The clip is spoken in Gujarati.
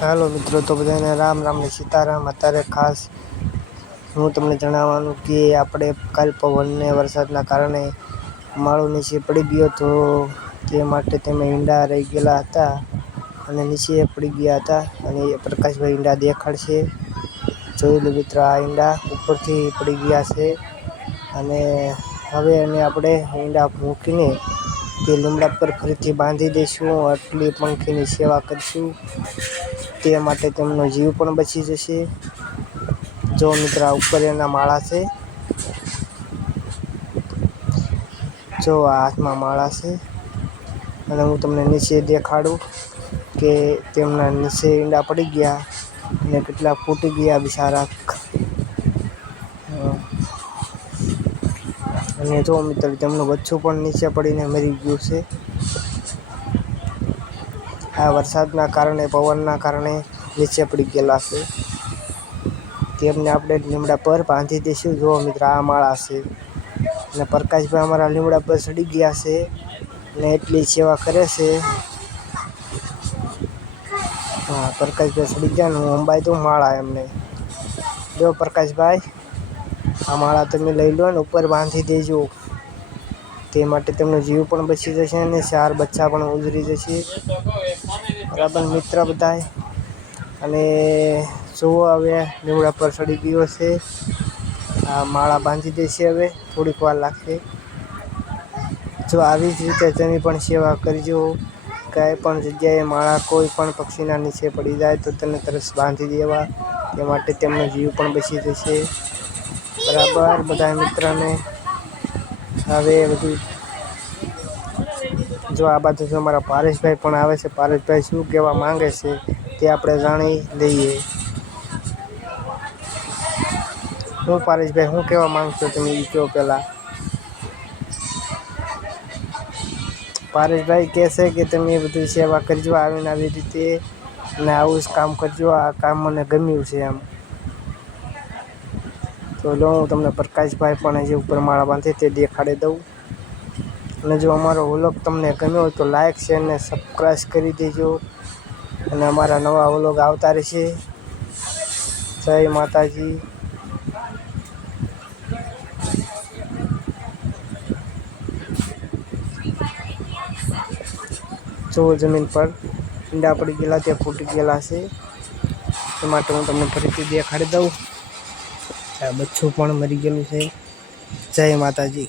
હાલો મિત્રો, તો બધાને રામ રામ ને સીતારામ। અત્યારે ખાસ હું તમને જણાવવાનું કે આપણે કાલ પવનને વરસાદના કારણે માળો નીચે પડી ગયો હતો, તે માટે તેમાં ઈંડા રહી ગયેલા હતા અને નીચે પડી ગયા હતા અને પ્રકાશભાઈ ઈંડા દેખાડશે। જોઈ લો મિત્રો, આ ઈંડા ઉપરથી પડી ગયા છે અને હવે આપણે ઈંડા મૂકીને તે લીમડા પર ફરીથી બાંધી દઈશું। આટલી પંખીની સેવા કરીશું, તે માટે તેમનો જીવ પણ બચી જશે। જો મિત્ર, આ ઉપર એના માળા છે, જો આ હાથમાં માળા છે અને હું તમને નીચે દેખાડું કે તેમના નીચે ઈંડા પડી ગયા અને કેટલા ફૂટી ગયા બિચારા। અને જો મિત્ર, તેમનું બચ્ચું પણ નીચે પડીને મરી ગયું છે। આ વરસાદના કારણે, પવનના કારણે નીચે પડી ગયેલા છે, તેમને આપણે લીમડા પર બાંધી દઈશું। જો મિત્ર, આ માળા છે અને પ્રકાશભાઈ અમારા લીમડા પર ચડી ગયા છે અને એટલી સેવા કરે છે। હા, પ્રકાશભાઈ ચડી ગયા ને હું અંબાઈ દઉં માળા એમને। જો પ્રકાશભાઈ, આ માળા તમે લઈ લો ને ઉપર બાંધી દેજો, તે માટે તેમનો જીવ પણ બચી જશે અને 4 બચ્ચા પણ ઉજરી જશે। બરાબર મિત્ર બધાય, અને જુઓ હવે લીમડા પર ચડી ગયો છે, આ માળા બાંધી દેશે। હવે થોડીક વાર લાગશે। જો આવી જ રીતે તમે પણ સેવા કરજો। કાંઈ પણ જગ્યાએ માળા કોઈ પણ પક્ષીના નીચે પડી જાય તો તેને તરત બાંધી દેવા, તે માટે તેમનો જીવ પણ બચી જશે। બરાબર બધા મિત્રને હવે બધું, જો આ બાજુ જો અમારા પારેશભાઈ પણ આવે છે। પારેશભાઈ શું કહેવા માંગે છે તે આપણે જાણી લઈએ। હું પારેશભાઈ, શું કહેવા માંગશો તમે એ કહો પહેલાં। પારેશભાઈ કહે છે કે તમે બધું સેવા કરજો આવીને આવી રીતે, અને આવું જ કામ કરજો, આ કામ મને ગમ્યું છે એમ। તો જો હું તમને પ્રકાશભાઈ પણ જે ઉપર માળા બાંધે તે દેખાડી દઉં। અને જો અમારો વ્લોગ તમને ગમ્યો હોય તો લાઈક, શેર ને સબસ્ક્રાઈબ કરી દેજો અને અમારા નવા વ્લોગ આવતા રહેશે। જય માતાજી। જો જમીન પર ઈંડા પડી ગયેલા, તે ફૂટી ગયેલા છે, તે માટે હું તમને ફરીથી દેખાડી દઉં। આ બચ્ચું પણ મરી ગયેલું છે। જય માતાજી।